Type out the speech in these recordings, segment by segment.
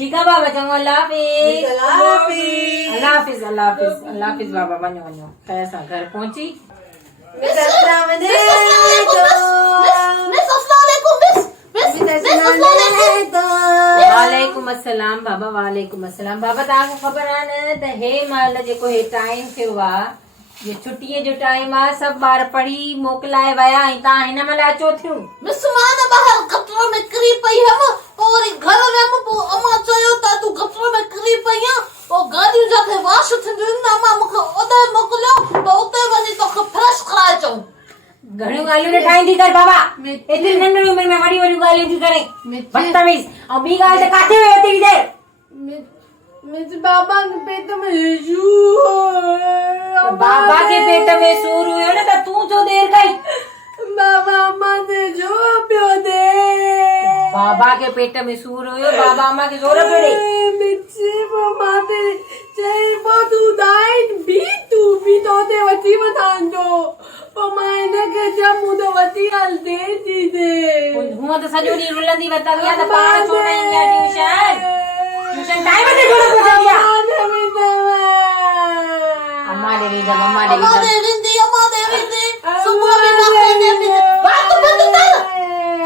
ठीक है बाबा, चंगो अल्लाह हाफिज। अल्लाह हाफिज। अल्लाह हाफिज, अल्लाह हाफिज, अल्लाह हाफिज बाबा। वञो वञो, खैर सां घर पहुंची। वालेकुम अस्सलाम बाबा, वालेकुम अस्सलाम बाबा। तव्हांखे ख़बर आहे न त हे महिल जेको हे टाइम थियो आहे, ये छुट्टीअ जो टाइम आहे, सभु ॿार पढ़ी मोकिलाए विया ऐं तव्हां हिन महिल अचो थियूं। मिस मां न ॿाहिर गटर में किरी पई हुयमि, पोइ वरी घर वियमि, पोइ अम्मा चयो त तूं गटर में किरी पई आहीं, पोइ गाॾियूं जाके वाश थींदियूं आहिनि, अम्मा मूंखे ओॾे मोकिलियो त उते वञी तोखे फ्रेश कराए अचूं। घणियूं ॻाल्हियूं न ठाहींदी कर बाबा, एतिरी नंढड़ी उमिरि में वॾी वॾियूं ॻाल्हियूं थी करे बदतमीज़। ऐं ॿी ॻाल्हि त काथे वियो एतिरी देरि? मुंहिंजे बाबा के पेट में बाबा के पेट में सूर हुयो न त तूं छो देरि कई? बाबा अम्मा ने जो पियो दे। बाबा के पेट में सूर हुयो, बाबा अम्मा के ज़ोर पियो ॾे। मिर्ची मां ते चई पोइ तूं दाइन तूं बि तोते वठी वञांजो, पोइ मां हिनखे चयो मूं त वठी हल दे थी दे। हूअं त सॼो ॾींहुं रुलंदी वतंदी आहे त पाण छो न ईंदी आहे ट्यूशन? ट्यूशन टाइम ते छो न पहुचंदी आहे? अम्मा ॾे वेंदमि, अम्मा ॾे वेंदमि। अम्मा दे वेंदी सुबुह में नाश्ते में बि बात बंदि कर।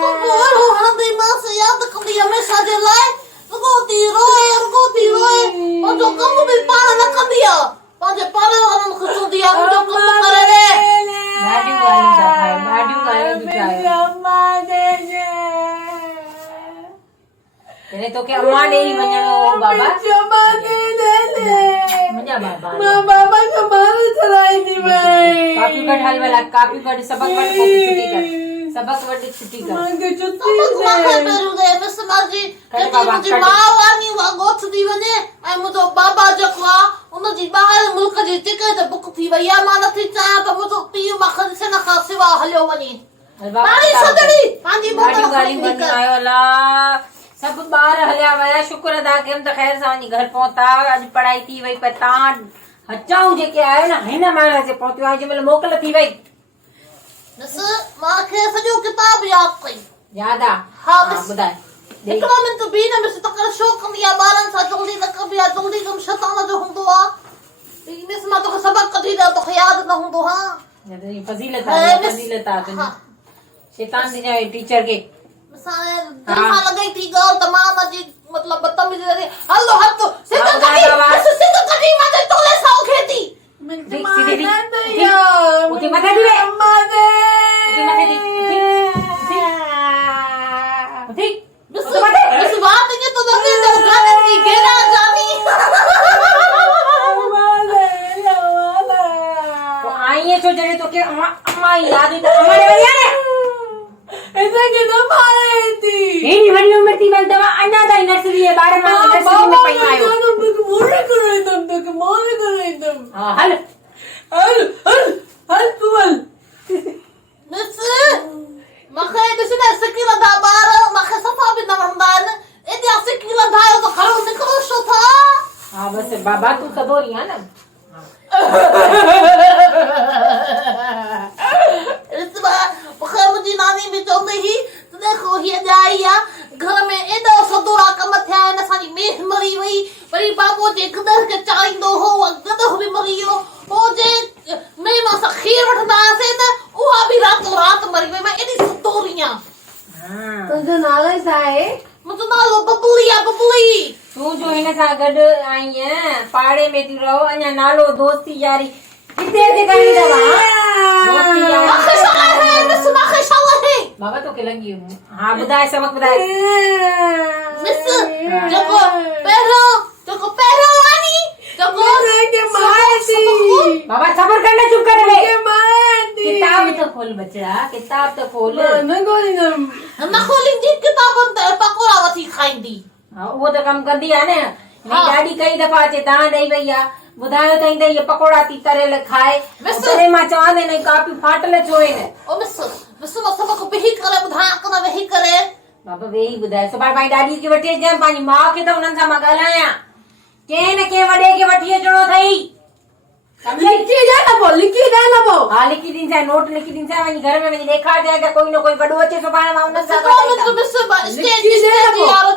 सुबुह जो हणंदी मां से याद कंदी हमेशा जे लाइ रुगोती रोए और जो कम बि पाण न कंदी आहे, पंहिंजे पाड़े वारनि खे चवंदी आहे मुंहिंजो कमु करे ॾे। ॾाढियूं ॻाल्हियूं था ठाहे, ॾाढियूं ॻाल्हियूं थी ठाहे। हिन तोखे अम्मा ॾे ई वञणो हो बाबा। मुंहिंजा बाबा बाबा खे मार चराईंदी वई। कापियूं कढ, हल भला कापियूं कढ, सबक वठ, पोइ छुटी कर, सबक वठ, छुटी कर। मूंखे छुटी दे मिस माजी, मुंहिंजी माउ वानी वा गोथ थी वञे ऐं मुंहिंजो बाबा जेको आहे उनजी ॿाहिरि मुल्क जी टिकट बुक थी वई आहे। मां नथी चाहियां त मुंहिंजो पीउ मां ॾिसण खां सवाइ हलियो वञे। पाणी सदड़ी पंहिंजी ॾाढियूं ॻाल्हियूं कंदियूं आहियो। अलाह, सभु ॿार हलिया विया, शुक्र अदा कयमि त ख़ैर सां वञी घर पहुता। अॼु पढ़ाई थी वई, पर तव्हां हचाऊं जेके आहियो न हिन महिल अचे पहुतियो आहे, जंहिं महिल मोकल थी वई। मिस मूंखे सॼो किताब यादि कई। यादि आहे? हा मिस ॿुधाए। हिकिड़ो मिंट बि न मिस तकड़ शो कंदी आहे ॿारनि सां, जल्दी न कबी आहे, जल्दी कम शैतान जो हूंदो आहे। मिस मां तोखे सबक कढी ॾियां, तोखे यादि न हूंदो। हा फज़ीलत आहे, फज़ीलत आहे तुंहिंजी। शैतान ॾिनो टीचर खे। सारे दिल में लॻई थी ॻाल्हि त मां हुनजी मतिलबु बदतमीज़ी करे हलो हथ सिध कढी मां ते तोले सां खेती। सीधी उठी मथे थी वे, अम्मा दे उठी मथे थी, उठी मिस बात ये तो दे दे गाने की घेरा जानी। वो आई है छो जड़े तो के अम्मा याद है, अम्मा ने वरिया ने ऐसा के न मारे थी। हेनी वडी उम्र थी वल दवा अन्ना दाई नर्सरी है, 12 मास नर्सरी में पई आयो। मोरे करे तुम तो के मोरे करे तुम। हां हल कुवल मिस मखे ॾिसने सकीला दा ॿार मखे सफ़ा बि न वणंदा आहिनि। एॾा सकीला धायो त घरो निकिरो छो था? हां बस बाबा तू सदोरी है ना। मूंखे मुंहिंजी नानी बि चवंदी हुई त देखो हीअ ॼाई आहे, घर में एॾा सदोरा कम थिया आहिनि, असांजी मेह मरी वई, वरी बाबो जे गदह खे चाहींदो हो गदह बि मरी वियो, पोइ जे मेह मां असां खीर वठंदा हुआसीं त उहा बि रातो रात मरी वई। मां एॾी सदोरी आहियां। तुंहिंजो नालो छा आहे? मुंहिंजो नालो बबुली आहे। बबुली तूं जो हिन सां गॾु आई है, पाड़े में थी रहो, अञा नालो दोस्ती यारी किथे ते करणी दवा? दोस्ती यारी मूंखे छा आहे मिस, मूंखे छा आहे बाबा तो के लगी हूं। हां ॿुधाए, सबक ॿुधाए। मिस जेको पहिरियों वानी जेको के माए थी। बाबा सब्र करना, चुप करे वे। के माए थी। किताब तो खोल बच्चा, किताब तो खोल। न खोलींदम। न खोलींदी किताबनि ते पकोड़ा वठी खाईंदी। हां उहो त कम कंदी आहे न। ॾाढी कई दफ़ा अचे तव्हां ॾेई वई आहे, ॿुधायो त ईंदे इहे पकोड़ा थी तरियल खाए। तॾहिं मां चवां त हिन कापियूं फाटल छो आहिनि? ओ मिस मां सबक वेही करे ॿुधायां कोन, वेही करे बाबा वेही ॿुधाए। सुभाणे पंहिंजी ॾाॾी खे वठी अचां, पंहिंजी माउ खे त हुननि सां मां ॻाल्हायां। कंहिं न कंहिं वॾे खे वठी अचिणो अथई। लिखी दे न पो हा लिखी ॾींदा नोट लिखी ॾींदा वञी घर में वञी ॾेखारजांइ त कोई न कोई वॾो अचे सुभाणे मां उन सां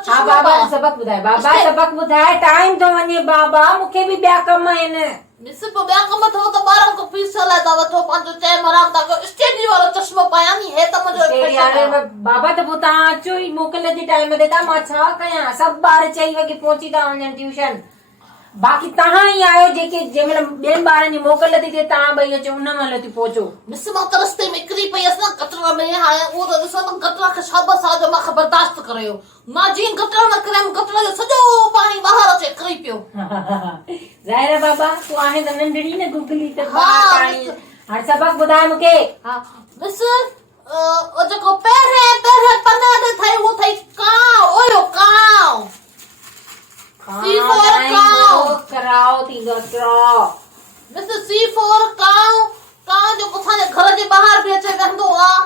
हा बाबा सबक ॿुधाए बाबा सबक ॿुधाए टाइम थो वञे बाबा मूंखे बि ॿिया कम आहिनि मिस ॿिया कम अथव त ॿारनि खां फीस लाइ था वठो पंहिंजो चए मराम था कयो स्टेडी वारो चश्मो पायां नी हे त मुंहिंजो बाबा त पोइ तव्हां अचो ई मोकल जे टाइम ते त मां छा कयां सभु ॿार 4 वॻे पहुची था वञनि ट्यूशन बाक़ी तव्हां ई आयो जेके जंहिंमहिल ॿियनि ॿारनि जी मोकल थी थिए तव्हां ॿई अचो उन महिल थी पहुचो मिस मां त रस्ते में किरी पई असां कटरा में हाणे उहो त ॾिसो न कटरा खे शाबस आहे जो मूंखे बर्दाश्त करियो मां जीअं कटरा में किरियमि कटरा जो सॼो पाणी ॿाहिरि अचे किरी पियो ज़ाहिर आहे बाबा तूं आहे त नंढड़ी न गुगली त हाणे सबक ॿुधाए मूंखे हा मिस जेको पहिरें पन्ने ते ठही उहो ठही काव ओयो काव C for cow कराओ थींदो कराओ मिस C for cow काव जो असांजे घर जे ॿाहिरि बि अचे वेंदो आहे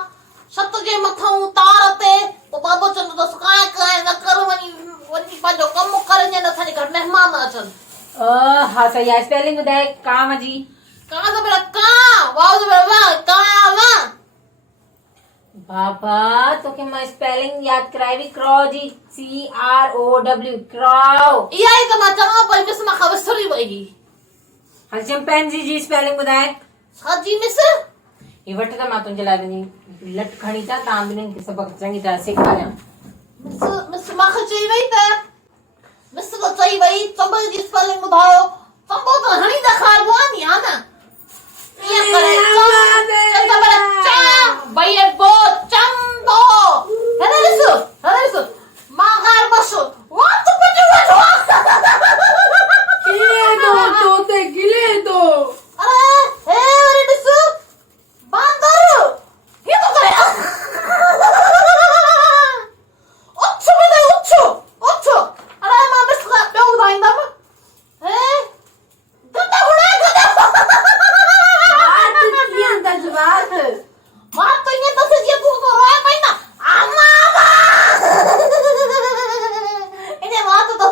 छत जे मथां तार ते पोइ बाबो चवंदो अथसि काए काए न कर वञी पंहिंजो कमु करे न असांजे घर महिमान अचनि हा सही आहे स्पेलिंग ॿुधाए कांव जी काव जो बेटा काव वाव जो बेटा वाह काव बाबा तोखे मां स्पेलिंग यादि कराई क्रॉ जी CROW क्रॉ इहा ई त मां चवां पई मिस मां विसरी वई हाणे चिंपैंजी जी स्पेलिंग ॿुधाए छा जी मिस ही वठ त मां तुंहिंजे लाइ वञी लट खणी था तव्हां ॿिन्हिनि खे सबक चङी तरह सेखारियां मिस मूंखे चई वई त मिस त चई वई चंबल जी स्पेलिंग ॿुधायो चंबो त हणी ॾेखारिबो आहे नी हा न ईअं करे चंबल चा भई बो चंबो है ॾिस मां गार बस वाह तू पजो गिले दो अरे हे अरे ॾिस बांदर ये तो करे उच्च बदे उच्च अरे मां बस ॿियो ॿुधाईंदमि हे गदा घुड़ा मां तो ईअं त जीअं तूं तो रोए पई न आमा इने बात तो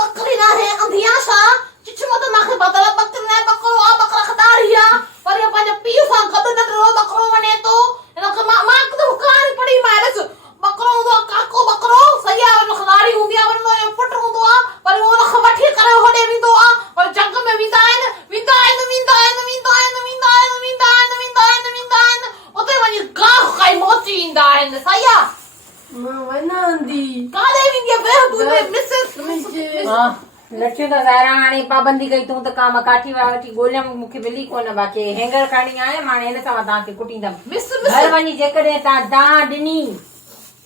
बकरी ना है अंधिया सा चिचमो तो माखे बदला बकरी ना बकरो आ बकरा खदारिया पर ये पंहिंजो पीउ सां गॾु न रो बकरो वञे तो इनखे मां तो हुकारी पड़ी मारस बकरो हूंदो काको बकरो सही आहे उन खदारी हूंदी आहे उन पुट हूंदो आहे पर उहो उन वठी करे होॾे वेंदो आहे और जंग में वेंदा आहिनि उते वञी गाह खाई मोची ईंदा आहिनि सही आहे काॾे वेंदी आहे बेहदूद मिस लठियूं त ज़ाहिर हाणे पाबंदी कई तूं त का मां काठी वाठी ॻोल्हियमि मूंखे मिली कोन बाक़ी हैंगर खणी आयमि हाणे हिन सां मां तव्हांखे कुटींदमि घर वञी जेकॾहिं तव्हां दां ॾिनी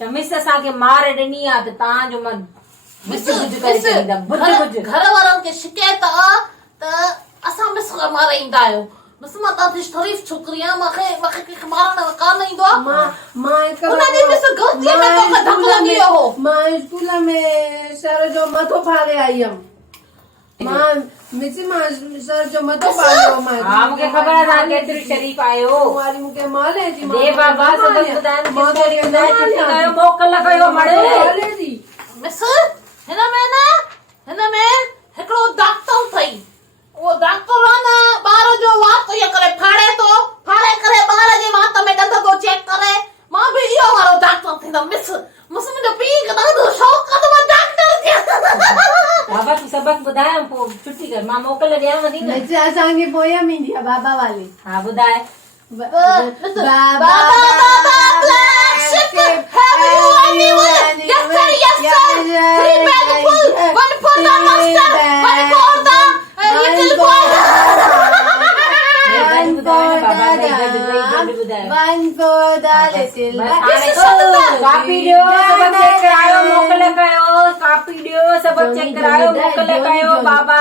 त मिस असांखे मार ॾिनी आहे त तव्हांजो मां घर वारनि खे शिकायत आहे त असां मिस माराईंदा आहियो मिस मां तव्हांजी शरीफ़ छोकिरी आहियां मूंखे कंहिंखे मारण कान ईंदो आहे मां स्कूल में सर जो मथो फाड़े आई हुयमि मां सर जो मथो फाड़ियो हा मूंखे ख़बर आहे तव्हां केतिरी शरीफ़ आहियो वारी मूंखे माले थी दे बाबा सबक ॿुधाए मोकल कयो मड़े मिस हिन में हिकिड़ो डॉक्टर अथई उहो डॉक्टर आहे न ॿार जो वात इहो करे फाड़े करे ॿार जे वात में ॾंद थो चेक करे मां बि इहो वारो डॉक्टर थींदमि मिस मुंहिंजो पीउ खे ॾाढो शौक़ु आहे त मां डॉक्टर थियां बाबा तूं सबक ॿुधाए पोइ छुटी कर मां मोकल ॾियांव थी न असांखे पोयम ईंदी आहे बाबा वाली हा ॿुधाए बाबा black ship have you anyone yes sir 3 bag full 1 for the master 1 for the little boy one for the little copy ॾियो सबक चेक करायो मोकल कयो कापी ॾियो सबक चेक करायो मोकल कयो बाबा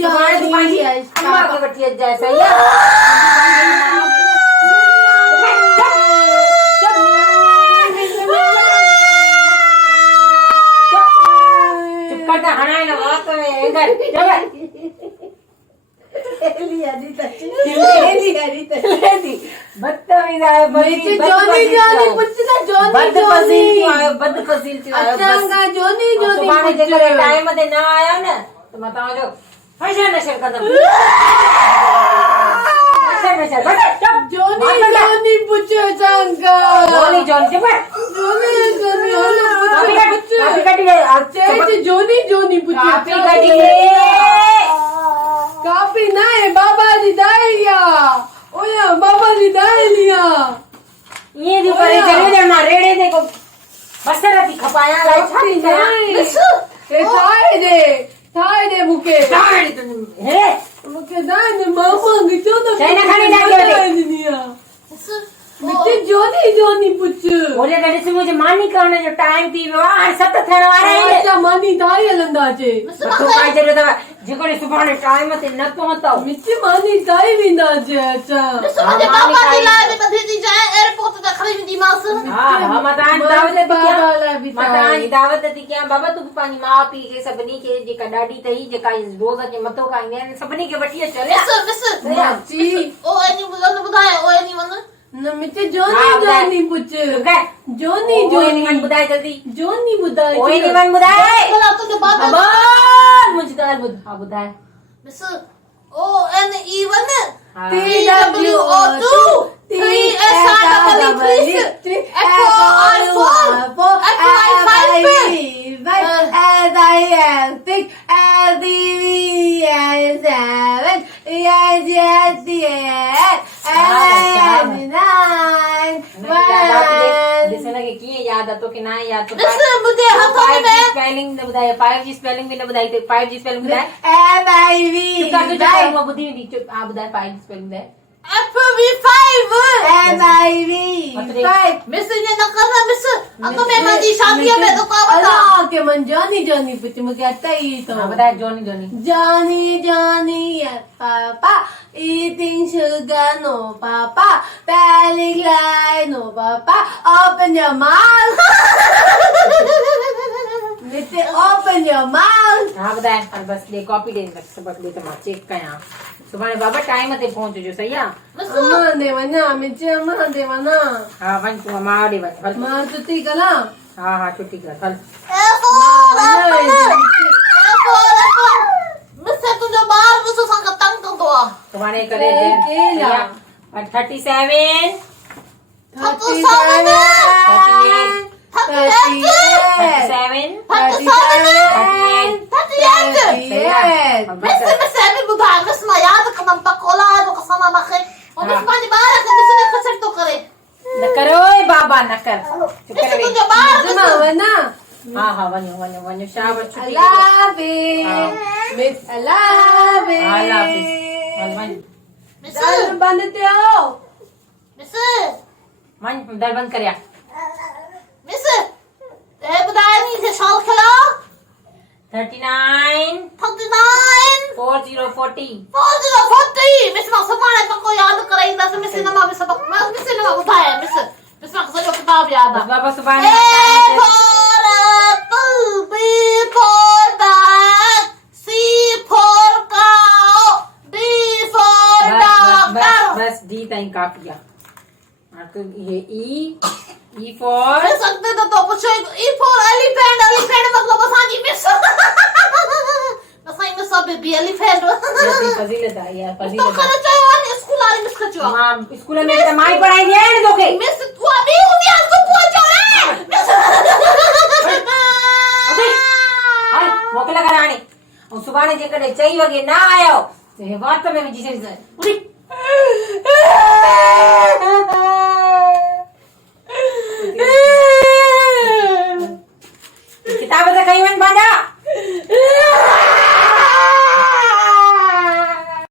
जॉनी मां खे वठी अचाए सही आहे हणाए न वात में टाइम ते न आया न त मां तव्हांजो हशर नशर कदम हशर नशर चुप जोनी पुछो संका जोनी चुप काफी कटी गई जोनी पुछो काफी कटी काफी नाही बाबाजी दायलिया ओया बाबाजी दायलिया ये दी पर चले जाना रेड़े देखो बसरती खपाया लाई छाती ए थाय दे मुके दाड़ी तुम हे मुके दाय ने मामा गिचो तो चाइना खाने जाके मुझे जोनी पुछ बोले डरे से मुझे मानी करने जो टाइम थी वो हार सब तो थियण वारा है अच्छा मानी थाई हलंदा चे तो काय जरूरत है जेको ने सुबह ने टाइम ते न पहुंचाओ मिची मानी थाई विंदा चे अच्छा मुझे बाबा जी लाए में बधी दी जाए एयरपोर्ट तक खड़ी दी मास हां मतान दावत ती क्या बाबा ला भी मतान दावत ती क्या बाबा तू पानी मां पी के सबनी के जेका डाडी तई जेका रोज के मतो खाईंदे आहिनि सबनी के वठी चले मिस माची ओ एनी बुधाए ओ एनी वन न मिची जोनी पुछ जोनी मन बुधाए जल्दी जोनी बुधाए ओए नी मन बुधाए भला तुझे बाबा बाबा मुझे दाल बुध हां बुधाए मिस O N E one TWO2 TSI याद तो कि ना याद तो मुझे हाथों में स्पेलिंग ने बताया 5G स्पेलिंग भी ने बताई थे 5G स्पेलिंग बताया चुप बुद्धि दी चुप आप बताए 5G स्पेलिंग है FV5 मिस ने न करना मिस अब मैं माजी शादी में तो का बता अल्लाह के मन जोनी पुछ मुझे आता ही तो बताया जोनी Johnny Papa eating sugar no Papa telling lie no Papa open your mouth Mister open your mouth हाँ बताए और बस ले कॉपी दे सबक ले तो चेक कया सुबह बाबा टाइम ते पहुंच जो सही है अम्मा देवना मिर्ची अम्मा देवना हाँ वन तू मार दे बस मां छुट्टी कला हाँ छुट्टी कर चल मिस तुझे बाहर मुझे संग तंग कर दो तुम्हारे करे दे और 37 न करो बाबा न कर हाँ हाँ वन्यो शाबाश छुट्टी मिस अल्लाह बनते हो मन दर बंद कर 39 4040 बाबा सुबह बस डी ताई काफी है तो ये ई फॉर सकते तो पूछो ई फॉर एलिफेंट मतलब असांजी मिस असांजी मिस बेबी एलिफेंट फजीलत है यार तो फजीलत करे चाहिए वाली स्कूल वाली मिस कर चाहिए हां स्कूल में तो माई पढ़ाई दे न दोके मिस तू अभी उदी आज को पूछो रे ओके हां मोकला कराणी और सुबह ने जे कदे चई वगे ना आयो तो ये बात में जी से उड़ी किताब तो कहीं वन बांधा